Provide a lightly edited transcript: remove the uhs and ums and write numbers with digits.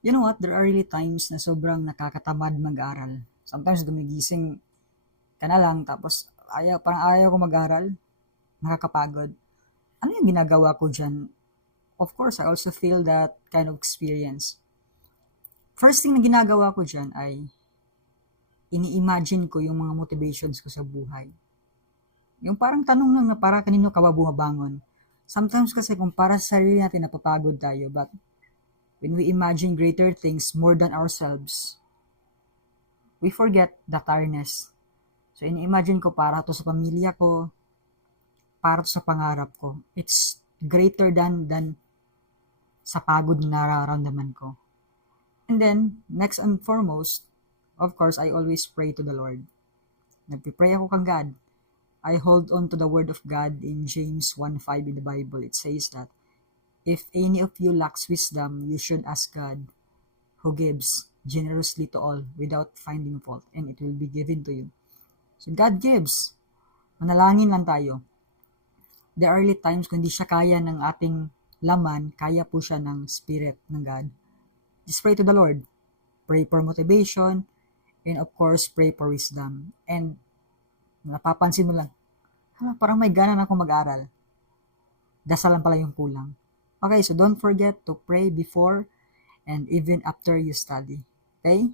You know what? There are really times na sobrang nakakatamad mag-aral. Sometimes gumigising ka na lang tapos parang ayaw ko mag-aral, nakakapagod. Ano yung ginagawa ko dyan? Of course, I also feel that kind of experience. First thing na ginagawa ko dyan ay ini-imagine ko yung mga motivations ko sa buhay. Yung parang tanong lang na para kanino ka ba bumabangon. Sometimes kasi kung para sa sarili natin napapagod tayo, but when we imagine greater things more than ourselves, we forget the tiredness. So, ini-imagine ko para to sa pamilya ko, para to sa pangarap ko. It's greater than sa pagod na nararamdaman ko. And then, next and foremost, of course, I always pray to the Lord. Nagpipray ako kang God. I hold on to the word of God in James 1:5 in the Bible. It says that, if any of you lacks wisdom, you should ask God, who gives generously to all without finding fault, and it will be given to you. So God gives. Manalangin lang tayo. There are really times kung hindi siya kaya ng ating laman, kaya po siya ng Spirit ng God. Just pray to the Lord. Pray for motivation, and of course, pray for wisdom. And napapansin mo lang, parang may gana na akong mag-aral. Dasal lang pala yung kulang. Okay, so don't forget to pray before and even after you study. Okay?